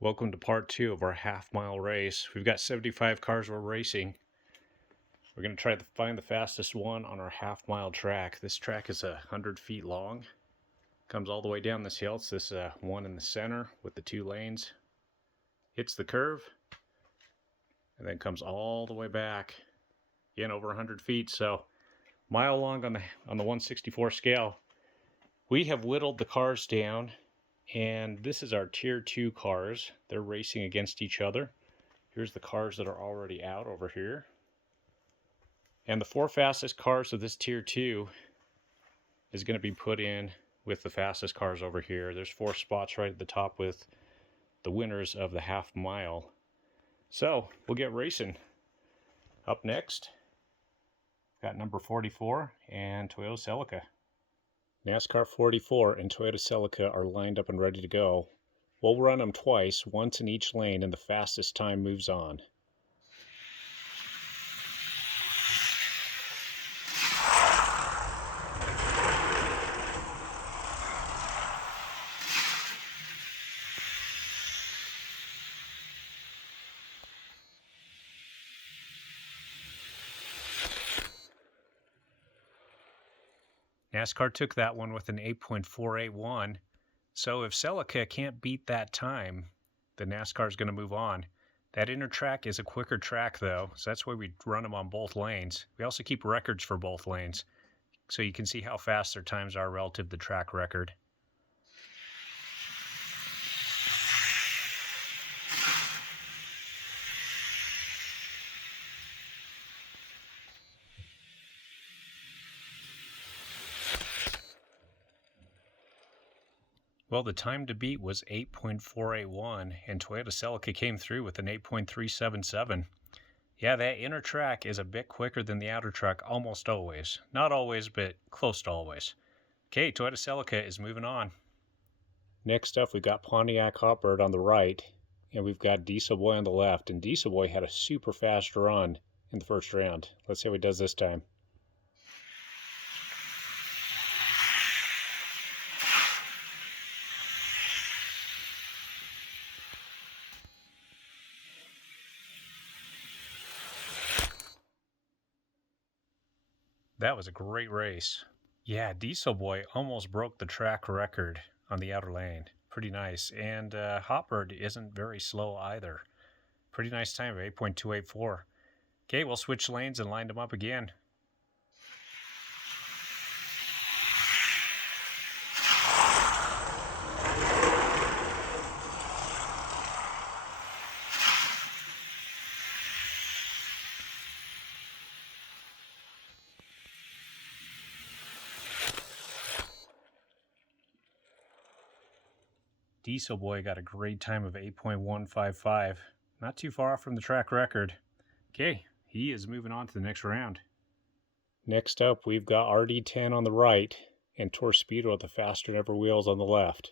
Welcome to part 2 of our half-mile race. We've got 75 cars we're racing. We're going to try to find the fastest one on our half-mile track. This track is 100 feet long. Comes all the way down this hill. It's this one in the center with the 2 lanes. Hits the curve and then comes all the way back in over 100 feet. So mile long on the 164 scale. We have whittled the cars down. And this is our tier 2 cars. They're racing against each other. Here's the cars that are already out over here. And the 4 fastest cars of this tier 2 is going to be put in with the fastest cars over here. There's 4 spots right at the top with the winners of the half mile. So we'll get racing. Up next, got number 44 and Toyota Celica. NASCAR 44 and Toyota Celica are lined up and ready to go. We'll run them twice, once in each lane, and the fastest time moves on. NASCAR took that one with an 8.481. So if Celica can't beat that time, the NASCAR is going to move on. That inner track is a quicker track, though, so that's why we run them on both lanes. We also keep records for both lanes, so you can see how fast their times are relative to the track record. Well, the time to beat was 8.481, and Toyota Celica came through with an 8.377. Yeah, that inner track is a bit quicker than the outer track almost always. Not always, but close to always. Okay, Toyota Celica is moving on. Next up, we've got Pontiac Hotbird on the right, and we've got Diesel Boy on the left. And Diesel Boy had a super fast run in the first round. Let's see how he does this time. That was a great race. Yeah, Diesel Boy almost broke the track record on the outer lane. Pretty nice. And Hotbird isn't very slow either. Pretty nice time of 8.284. Okay, we'll switch lanes and line them up again. Diesel Boy got a great time of 8.155. Not too far off from the track record. Okay, he is moving on to the next round. Next up, we've got RD10 on the right and Torpedo with the faster than ever wheels on the left.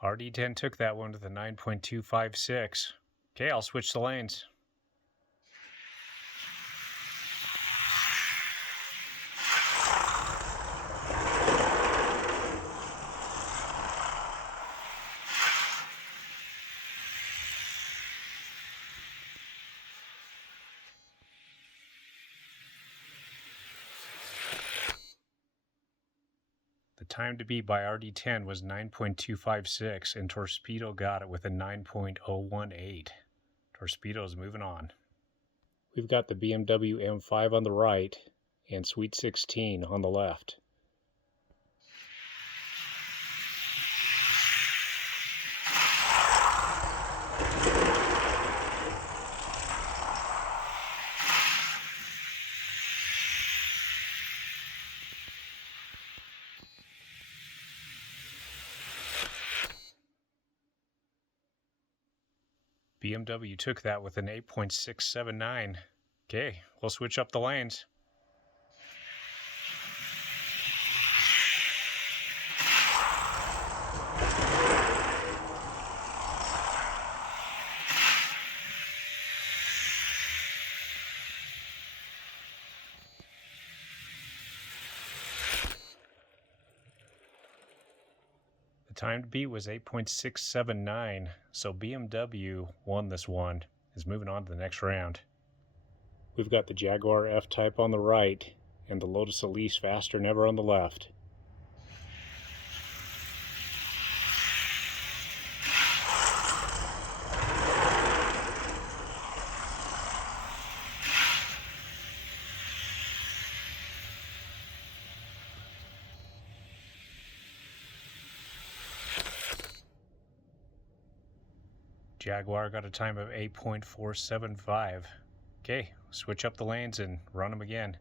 RD10 took that one with a 9.256. Okay, I'll switch the lanes. The time to beat by RD10 was 9.256, and Torpedo got it with a 9.018. Torpedo is moving on. We've got the BMW M5 on the right and Sweet 16 on the left. BMW took that with an 8.679. Okay, we'll switch up the lanes. time to beat was 8.679, so BMW won this one, is moving on to the next round. We've got the Jaguar F-Type on the right and the Lotus Elise Faster Than Ever on the left. Jaguar got a time of 8.475. Okay, switch up the lanes and run them again.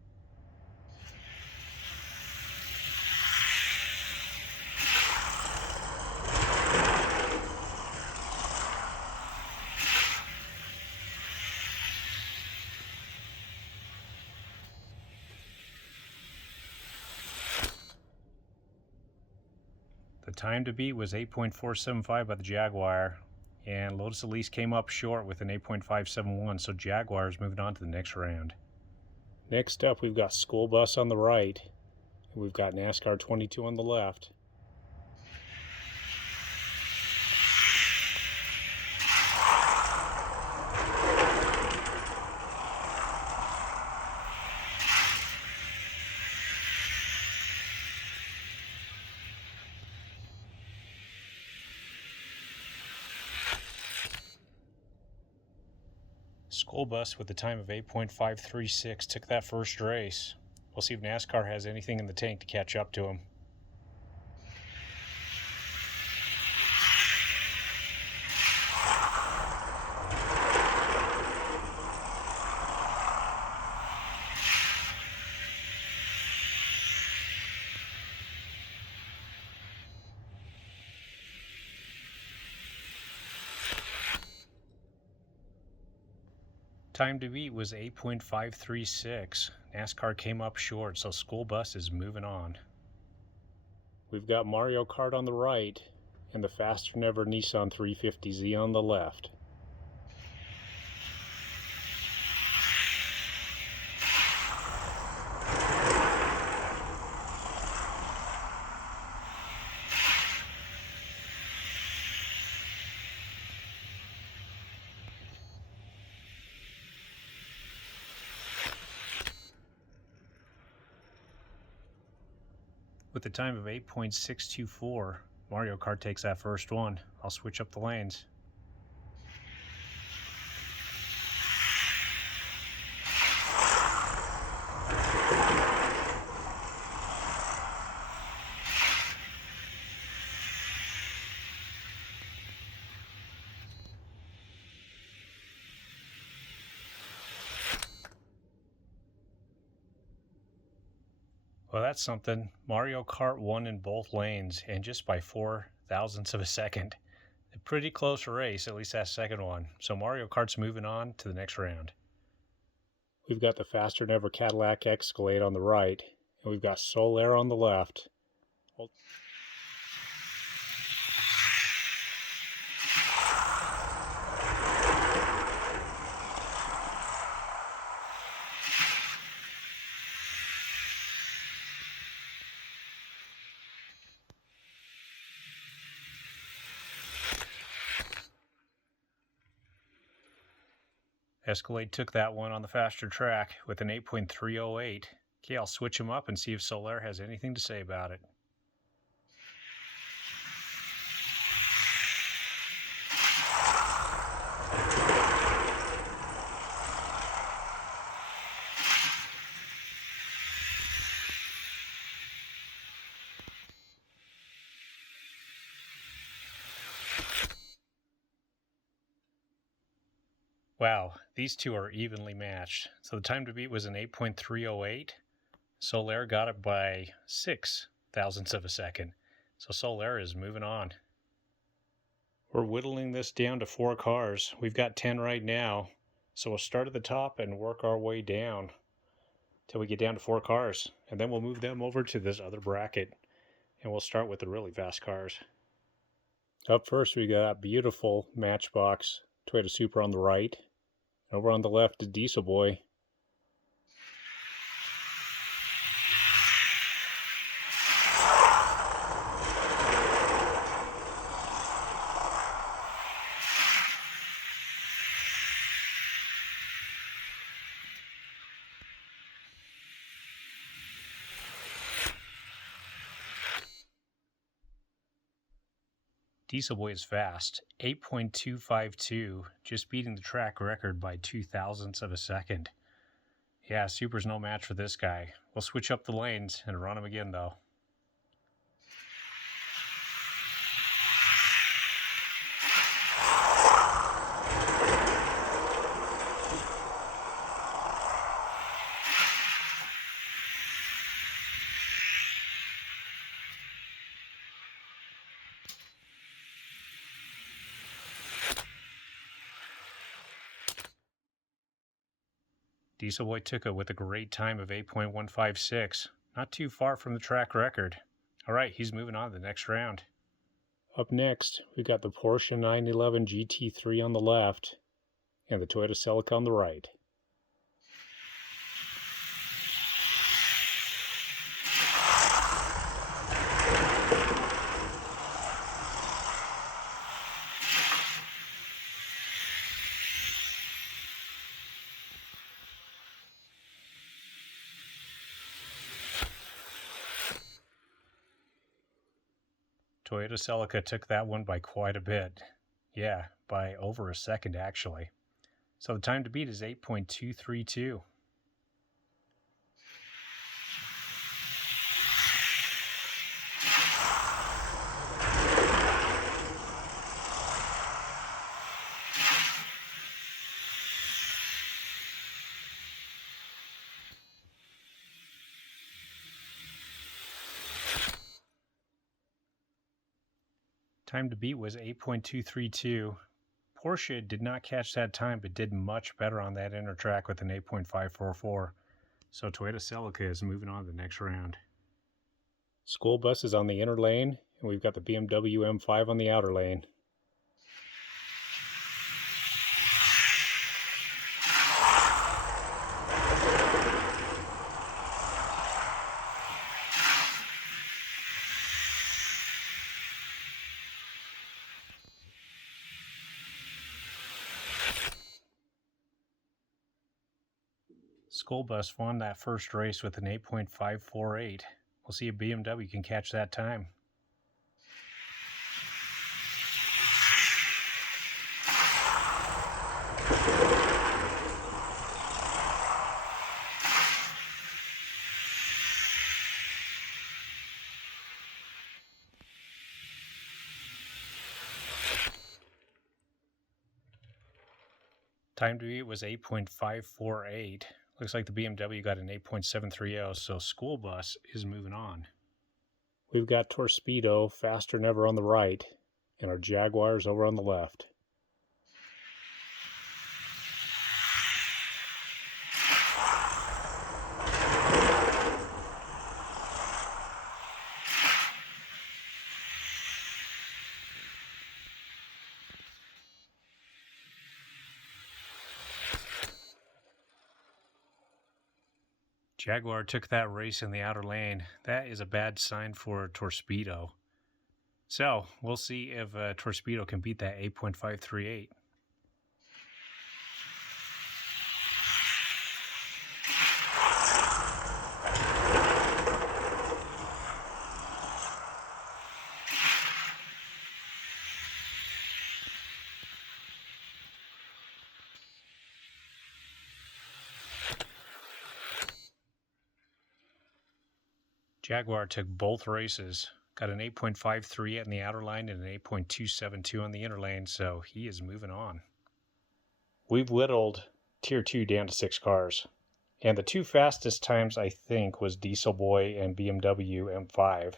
The time to beat was 8.475 by the Jaguar, and Lotus Elise came up short with an 8.571, so Jaguar is moving on to the next round. Next up, we've got School Bus on the right, and we've got NASCAR 22 on the left. School Bus with a time of 8.536 took that first race. We'll see if NASCAR has anything in the tank to catch up to him. Time to beat was 8.536. NASCAR came up short, so School Bus is moving on. We've got Mario Kart on the right and the Faster Than Ever Nissan 350Z on the left. With a time of 8.624, Mario Kart takes that first one. I'll switch up the lanes. Well, that's something. Mario Kart won in both lanes, and just by 0.04 of a second. A pretty close race, at least that second one. So Mario Kart's moving on to the next round. We've got the Faster Than Ever Cadillac Escalade on the right, and we've got Solar on the left. Escalade took that one on the faster track with an 8.308. Okay, I'll switch him up and see if Soler has anything to say about it. Wow, these two are evenly matched. So the time to beat was an 8.308. Soler got it by 0.06 of a second. So Soler is moving on. We're whittling this down to 4 cars. We've got 10 right now. So we'll start at the top and work our way down till we get down to 4 cars. And then we'll move them over to this other bracket. And we'll start with the really fast cars. Up first, we got beautiful Matchbox Toyota Supra on the right. Over on the left is Diesel Boy. Diesel Boy is fast, 8.252, just beating the track record by 0.02 of a second. Yeah, Super's no match for this guy. We'll switch up the lanes and run him again, though. Diesel Boy took it with a great time of 8.156, not too far from the track record. All right, he's moving on to the next round. Up next, we've got the Porsche 911 GT3 on the left and the Toyota Celica on the right. Toyota Celica took that one by quite a bit. Yeah, by over a second actually. So the time to beat is 8.232. Time to beat was 8.232. Porsche did not catch that time, but did much better on that inner track with an 8.544. So Toyota Celica is moving on to the next round. School bus is on the inner lane, and we've got the BMW M5 on the outer lane. School bus won that first race with an 8.548. We'll see if BMW can catch that time. Time to beat was 8.548. Looks like the BMW got an 8.730, so School Bus is moving on. We've got Torpedo, Faster Than Ever on the right, and our Jaguars over on the left. Jaguar took that race in the outer lane. That is a bad sign for Torpedo. So we'll see if Torpedo can beat that 8.538. Jaguar took both races, got an 8.538 in the outer line and an 8.272 on the inner lane, so he is moving on. We've whittled Tier 2 down to 6 cars, and the two fastest times, I think, was Diesel Boy and BMW M5.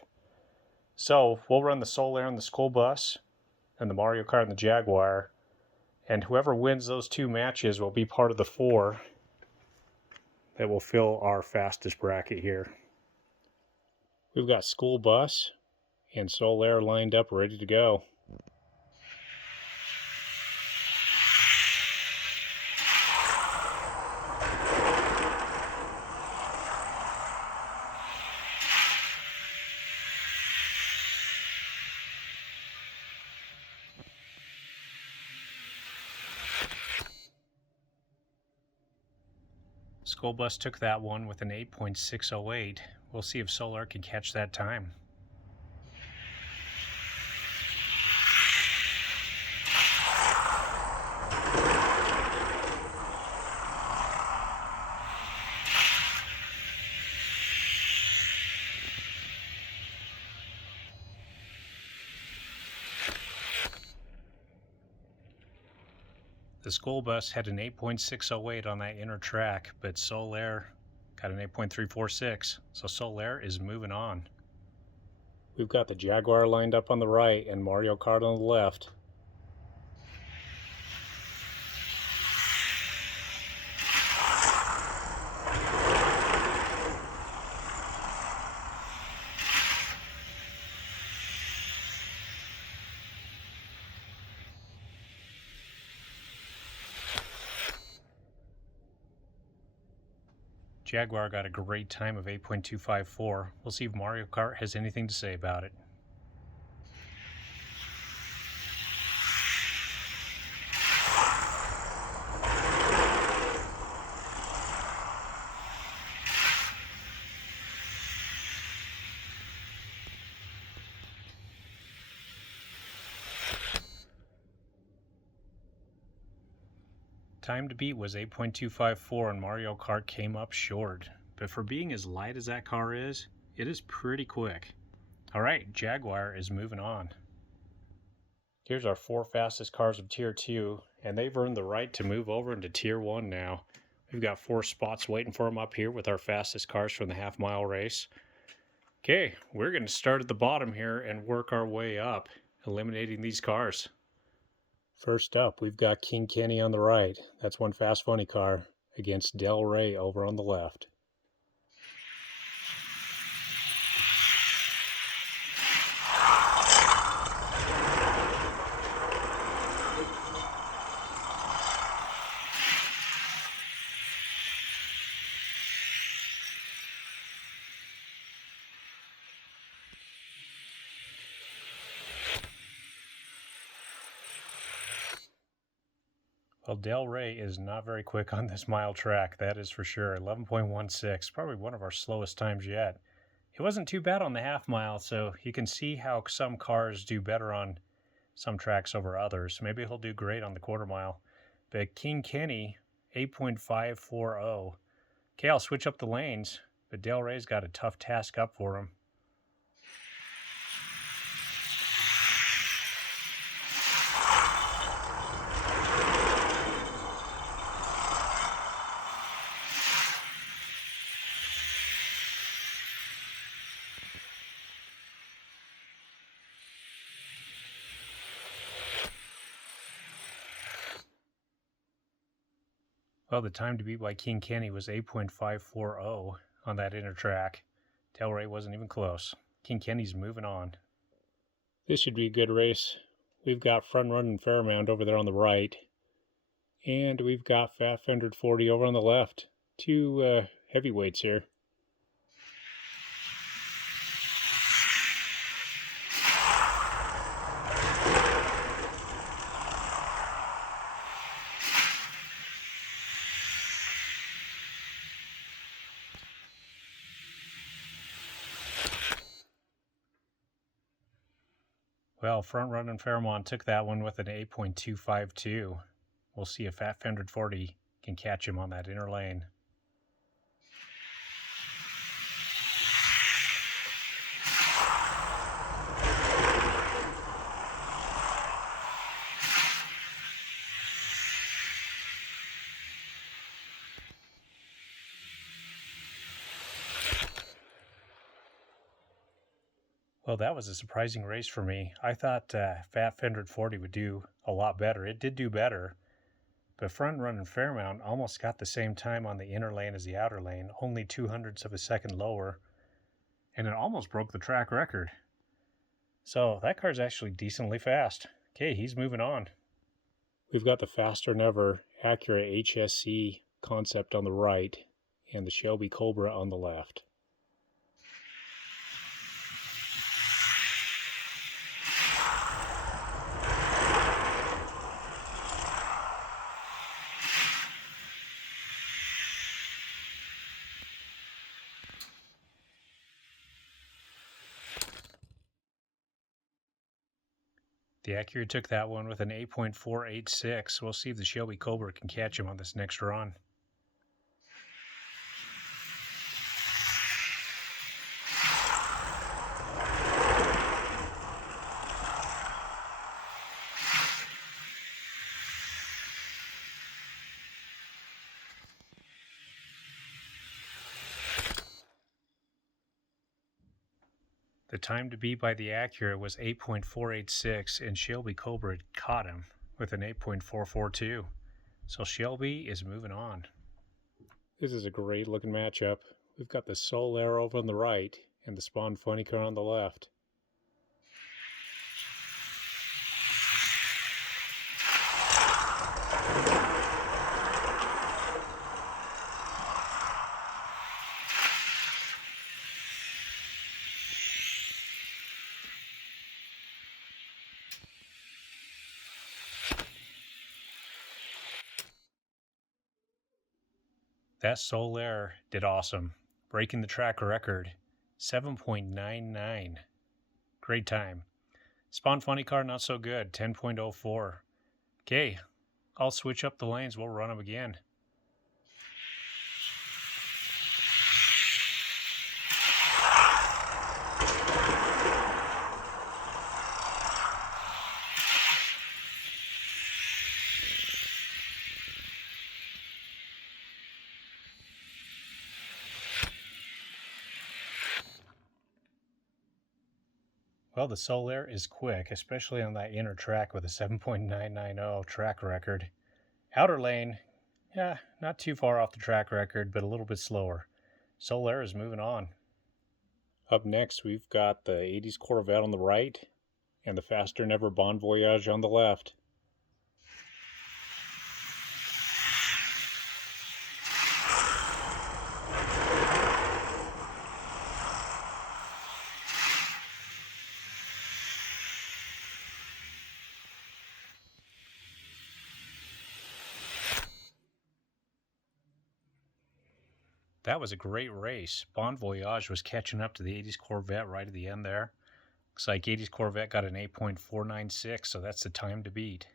So we'll run the Solar and the School Bus, and the Mario Kart and the Jaguar, and whoever wins those two matches will be part of the 4 that will fill our fastest bracket here. We've got School Bus and Solar lined up ready to go. School Bus took that one with an 8.608. We'll see if Solar can catch that time. The school bus had an 8.608 on that inner track, but Solaire got an 8.346, so Solaire is moving on. We've got the Jaguar lined up on the right and Mario Kart on the left. Jaguar got a great time of 8.254. We'll see if Mario Kart has anything to say about it. Time to beat was 8.254 and Mario Kart came up short. But for being as light as that car is, it is pretty quick. Alright, Jaguar is moving on. Here's our 4 fastest cars of Tier 2, and they've earned the right to move over into Tier 1 now. We've got 4 spots waiting for them up here with our fastest cars from the half-mile race. Okay, we're going to start at the bottom here and work our way up, eliminating these cars. First up, we've got King Kenny on the right. That's one Fast Funny car against Del Rey over on the left. Well, Del Rey is not very quick on this mile track, that is for sure. 11.16, probably one of our slowest times yet. It wasn't too bad on the half mile, so you can see how some cars do better on some tracks over others. Maybe he'll do great on the quarter mile. But King Kenny, 8.540. Okay, I'll switch up the lanes, but Del Rey's got a tough task up for him. Well, the time to beat by King Kenny was 8.540 on that inner track. Del Rey wasn't even close. King Kenny's moving on. This should be a good race. We've got Front Running Fairmount over there on the right. And we've got Fat 140 over on the left. 2 heavyweights here. Well, Front Running Fairmont took that one with an 8.252. We'll see if Fat 140 can catch him on that inner lane. Well, that was a surprising race for me. I thought Fat 140 would do a lot better. It did do better, but Front Running Fairmount almost got the same time on the inner lane as the outer lane, only 0.02 of a second lower, and it almost broke the track record. So that car's actually decently fast. Okay, he's moving on. We've got the faster than ever Acura HSC concept on the right and the Shelby Cobra on the left. The Acura took that one with an 8.486. We'll see if the Shelby Cobra can catch him on this next run. The time to beat by the Acura was 8.486, and Shelby Cobra caught him with an 8.442. So Shelby is moving on. This is a great looking matchup. We've got the Soul Air over on the right and the Spawn Funny Car on the left. That Soul Air did awesome, breaking the track record, 7.99. Great time. Spawn Funny Car, not so good, 10.04. Okay, I'll switch up the lanes. We'll run them again. Well, the Soul Air is quick, especially on that inner track with a 7.990 track record. Outer lane, yeah, not too far off the track record, but a little bit slower. Soul Air is moving on. Up next, we've got the 80s Corvette on the right and the faster than ever Bon Voyage on the left. That was a great race. Bon Voyage was catching up to the 80s Corvette right at the end there. Looks like 80s Corvette got an 8.496, so that's the time to beat.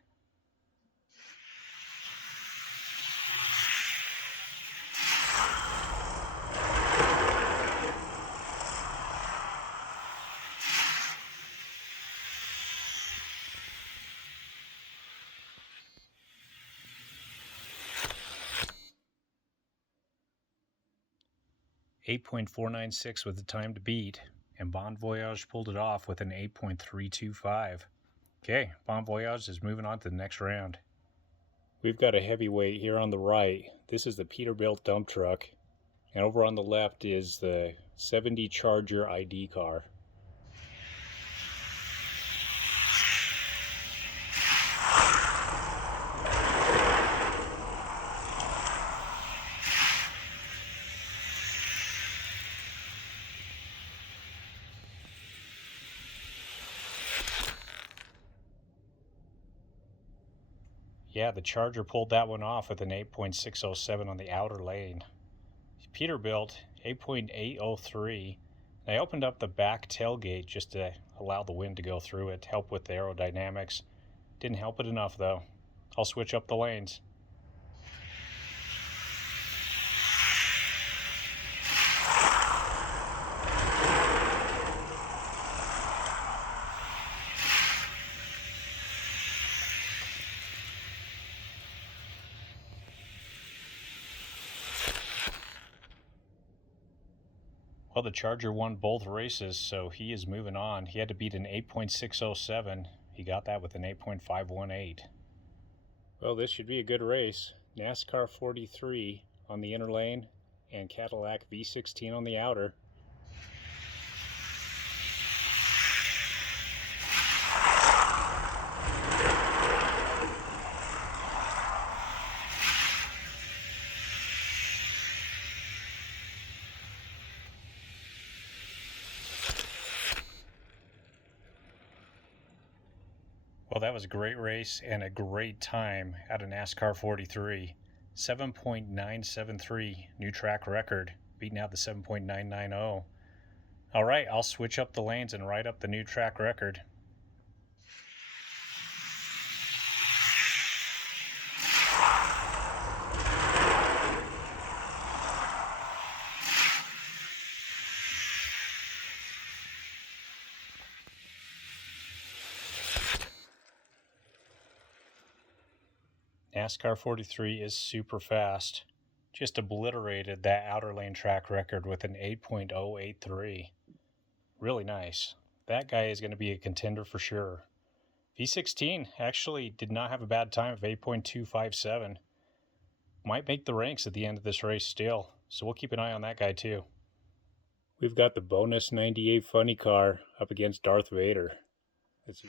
.496 was the time to beat, and Bon Voyage pulled it off with an 8.325. Okay, Bon Voyage is moving on to the next round. We've got a heavyweight here on the right. This is the Peterbilt dump truck, and over on the left is the 70 Charger ID car. Yeah, the Charger pulled that one off with an 8.607 on the outer lane. Peterbilt, 8.803. I opened up the back tailgate just to allow the wind to go through it, help with the aerodynamics. Didn't help it enough though. I'll switch up the lanes. Well, the Charger won both races, so he is moving on. He had to beat an 8.607. He got that with an 8.518. Well, this should be a good race. NASCAR 43 on the inner lane and Cadillac V16 on the outer. Well, that was a great race and a great time at a NASCAR 43. 7.973 new track record, beating out the 7.990. All right, I'll switch up the lanes and write up the new track record. NASCAR 43 is super fast. Just obliterated that outer lane track record with an 8.083. Really nice. That guy is going to be a contender for sure. V16 actually did not have a bad time of 8.257. Might make the ranks at the end of this race still, so we'll keep an eye on that guy too. We've got the bonus 98 funny car up against Darth Vader. Let's see.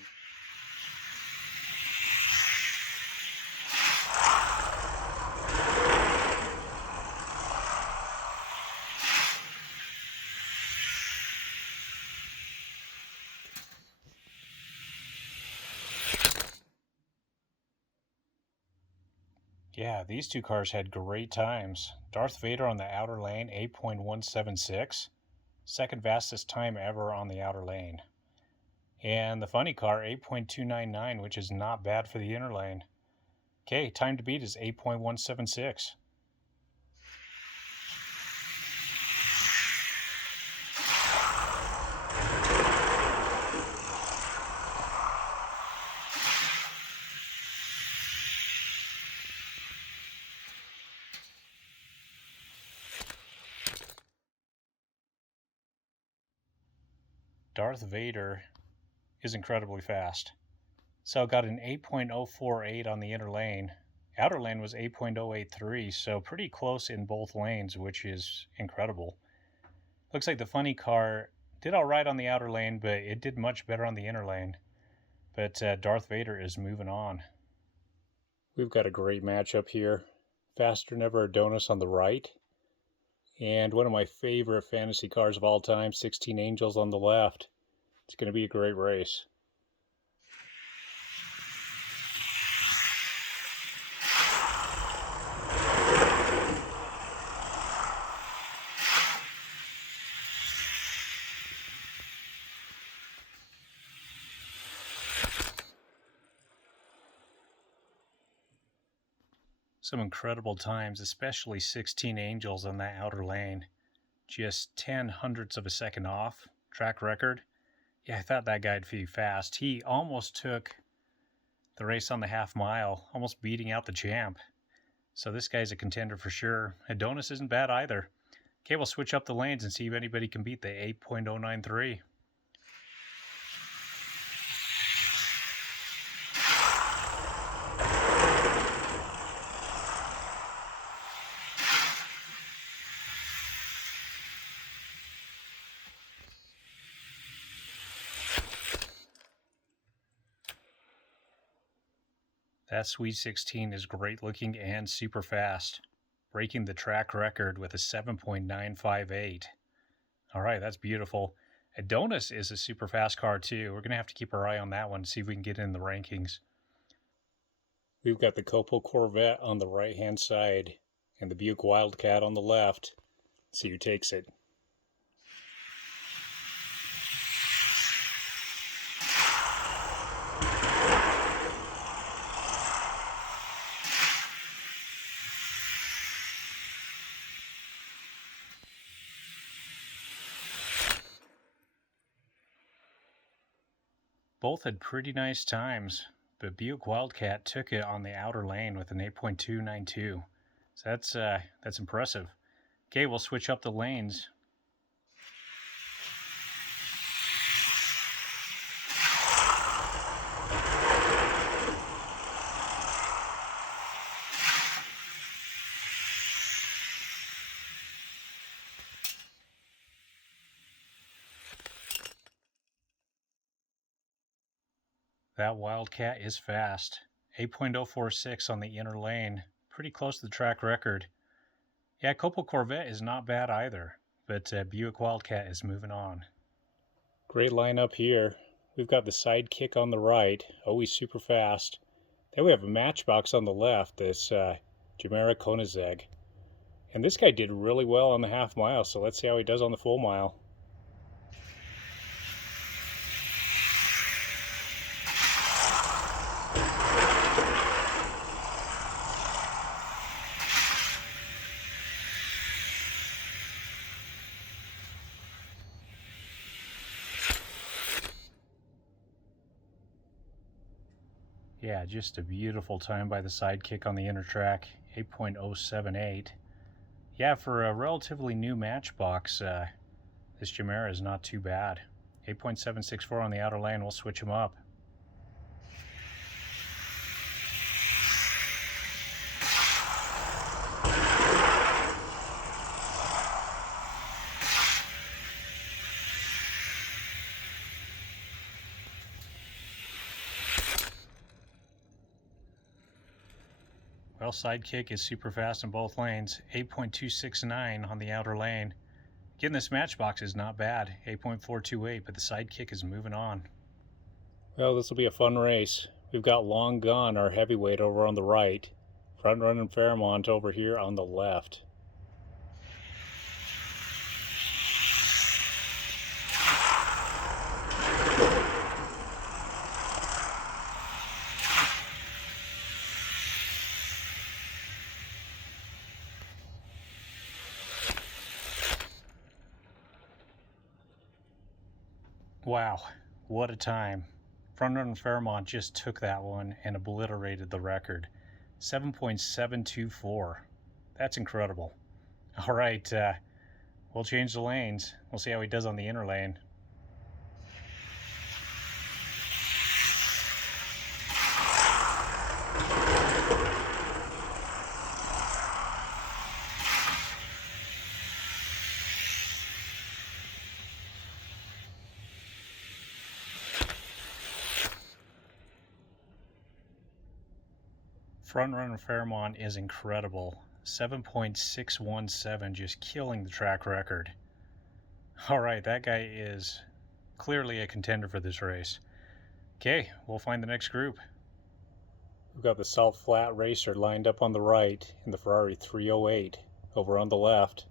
Yeah, these two cars had great times. Darth Vader on the outer lane, 8.176. Second fastest time ever on the outer lane. And the funny car, 8.299, which is not bad for the inner lane. Okay, time to beat is 8.176. Darth Vader is incredibly fast. So got an 8.048 on the inner lane. Outer lane was 8.083, so pretty close in both lanes, which is incredible. Looks like the funny car did all right on the outer lane, but it did much better on the inner lane. But Darth Vader is moving on. We've got a great matchup here. Faster Never Adonis on the right. And one of my favorite fantasy cars of all time, 16 Angels on the left. It's going to be a great race. Some incredible times, especially 16 Angels on that outer lane. Just 10 hundredths of a second off. Track record. Yeah, I thought that guy'd be fast. He almost took the race on the half mile, almost beating out the champ. So this guy's a contender for sure. Adonis isn't bad either. Okay, we'll switch up the lanes and see if anybody can beat the 8.093. That Sweet 16 is great looking and super fast, breaking the track record with a 7.958. All right, that's beautiful. Adonis is a super fast car too. We're going to have to keep our eye on that one to see if we can get in the rankings. We've got the Copel Corvette on the right-hand side and the Buick Wildcat on the left. Let's see who takes it. Both had pretty nice times, but Buick Wildcat took it on the outer lane with an 8.292. So that's impressive. Okay, we'll switch up the lanes. That Wildcat is fast. 8.046 on the inner lane. Pretty close to the track record. Yeah, Copel Corvette is not bad either, but Buick Wildcat is moving on. Great lineup here. We've got the Sidekick on the right, always super fast. Then we have a Matchbox on the left, this Jamera Konizeg. And this guy did really well on the half mile, so let's see how he does on the full mile. Yeah, just a beautiful time by the Sidekick on the inner track, 8.078. Yeah, for a relatively new Matchbox, this Jamera is not too bad. 8.764 on the outer lane. We'll switch him up. Well, Sidekick is super fast in both lanes. 8.269 on the outer lane. Getting this Matchbox is not bad. 8.428, but the Sidekick is moving on. Well, this will be a fun race. We've got Long Gone, our heavyweight, over on the right. Front Running Fairmont over here on the left. Wow, what a time. Front Running Fairmont just took that one and obliterated the record. 7.724. That's incredible. All right, we'll change the lanes. We'll see how he does on the inner lane. Front Runner Fairmont is incredible. 7.617, just killing the track record. All right, that guy is clearly a contender for this race. Okay, we'll find the next group. We've got the Salt Flat Racer lined up on the right and the Ferrari 308 over on the left.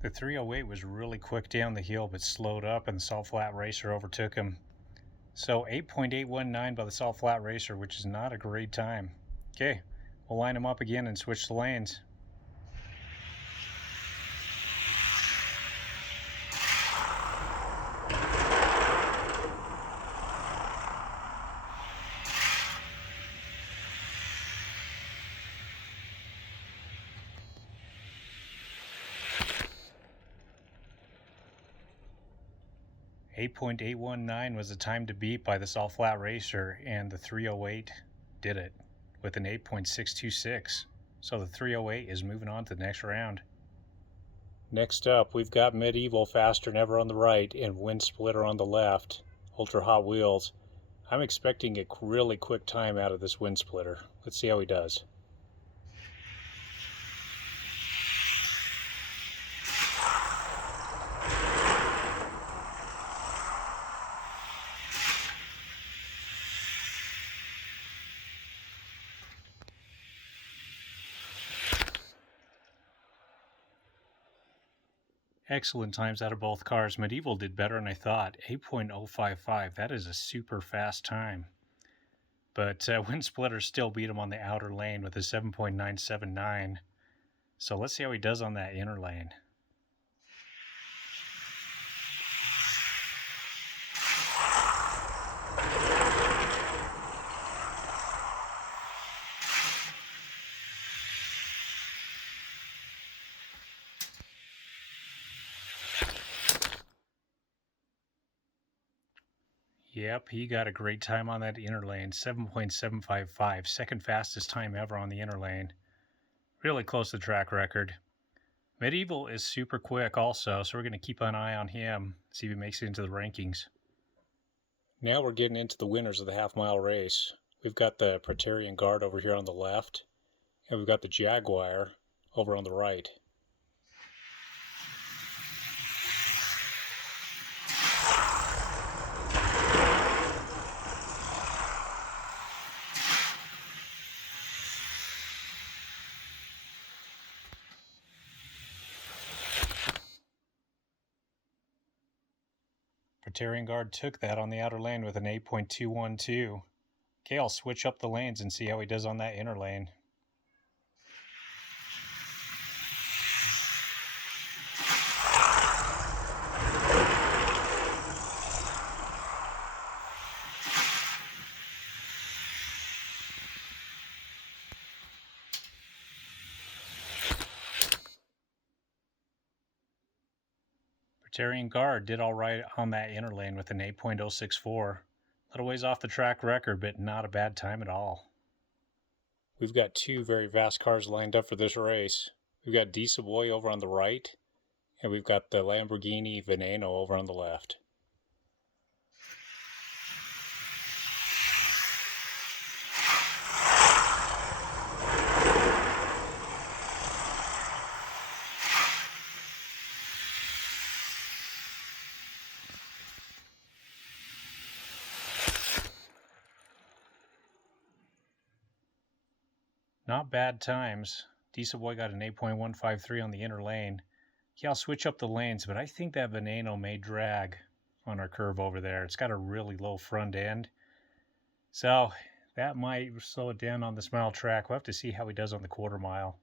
The 308 was really quick down the hill but slowed up and the Salt Flat Racer overtook him. So 8.819 by the Salt Flat Racer, which is not a great time. Okay, we'll line him up again and switch the lanes. .819 was the time to beat by the Salt Flat Racer, and the 308 did it with an 8.626. So the 308 is moving on to the next round. Next up, we've got Medieval Faster Than Ever on the right and Wind Splitter on the left. Ultra Hot Wheels. I'm expecting a really quick time out of this Wind Splitter. Let's see how he does. Excellent times out of both cars. Medieval did better than I thought. 8.055. That is a super fast time. But Wind Splitter still beat him on the outer lane with a 7.979. So let's see how he does on that inner lane. Yep, he got a great time on that inner lane, 7.755, second fastest time ever on the inner lane. Really close to the track record. Medieval is super quick also, so we're going to keep an eye on him, see if he makes it into the rankings. Now we're getting into the winners of the half-mile race. We've got the Praetorian Guard over here on the left, and we've got the Jaguar over on the right. Praetorian Guard took that on the outer lane with an 8.212. Okay, I'll switch up the lanes and see how he does on that inner lane. Terry Guard did all right on that inner lane with an 8.064. Little ways off the track record, but not a bad time at all. We've got two very fast cars lined up for this race. We've got Diesel Boy over on the right, and we've got the Lamborghini Veneno over on the left. Not bad times. Diesel Boy got an 8.153 on the inner lane. Yeah, I'll switch up the lanes, but I think that Veneno may drag on our curve over there. It's got a really low front end. So that might slow it down on this mile track. We'll have to see how he does on the quarter mile.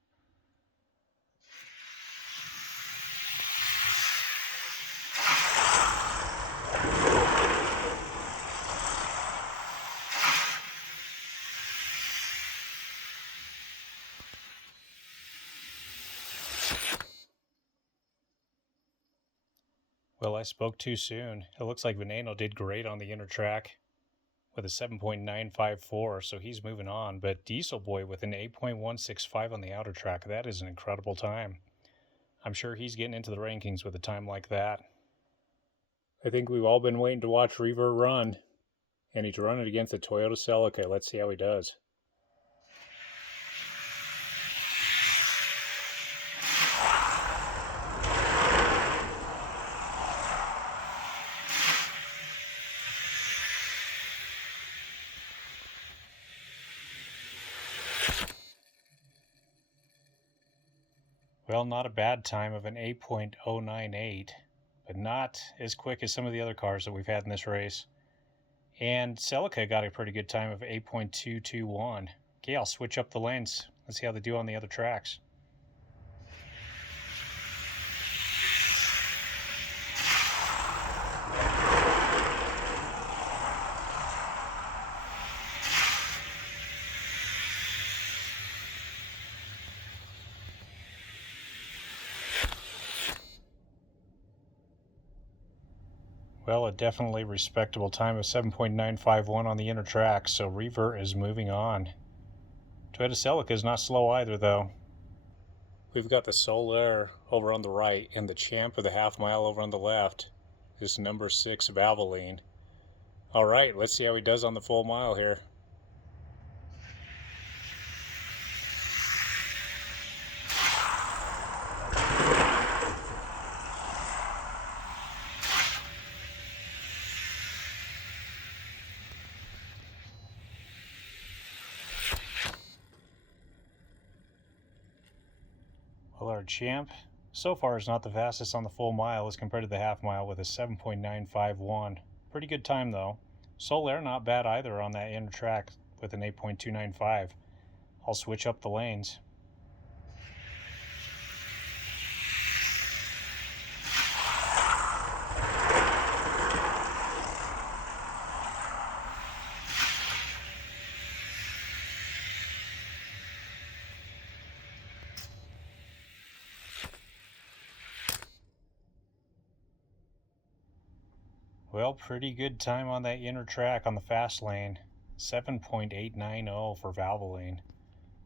Well, I spoke too soon. It looks like Veneno did great on the inner track with a 7.954, so he's moving on. But Diesel Boy with an 8.165 on the outer track, that is an incredible time. I'm sure he's getting into the rankings with a time like that. I think we've all been waiting to watch Reaver run, and he's running against the Toyota Celica. Let's see how he does. Well, not a bad time of an 8.098, but not as quick as some of the other cars that we've had in this race. And Celica got a pretty good time of 8.221. Okay, I'll switch up the lanes. Let's see how they do on the other tracks. Well, a definitely respectable time of 7.951 on the inner track, so Reaver is moving on. Toyota Celica is not slow either, though. We've got the Solaire over on the right, and the champ of the half mile over on the left is number 6 Valvoline. All right, let's see how he does on the full mile here. Well, our champ so far is not the fastest on the full mile as compared to the half mile with a 7.951. Pretty good time though. Solaire not bad either on that inner track with an 8.295. I'll switch up the lanes. Well, pretty good time on that inner track on the fast lane. 7.890 for Valvoline.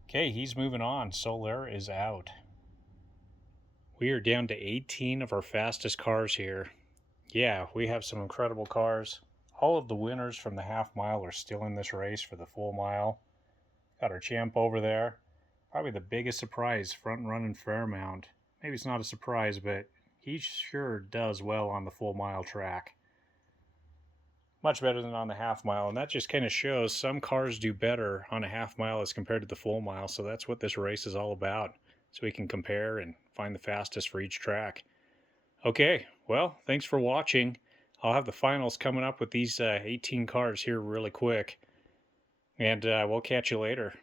Okay, he's moving on. Solaire is out. We are down to 18 of our fastest cars here. Yeah, we have some incredible cars. All of the winners from the half mile are still in this race for the full mile. Got our champ over there. Probably the biggest surprise, front running Fairmount. Maybe it's not a surprise, but he sure does well on the full mile track. Much better than on the half mile, and that just kind of shows some cars do better on a half mile as compared to the full mile, so that's what this race is all about, so we can compare and find the fastest for each track. Okay, well, thanks for watching. I'll have the finals coming up with these 18 cars here really quick, and we'll catch you later.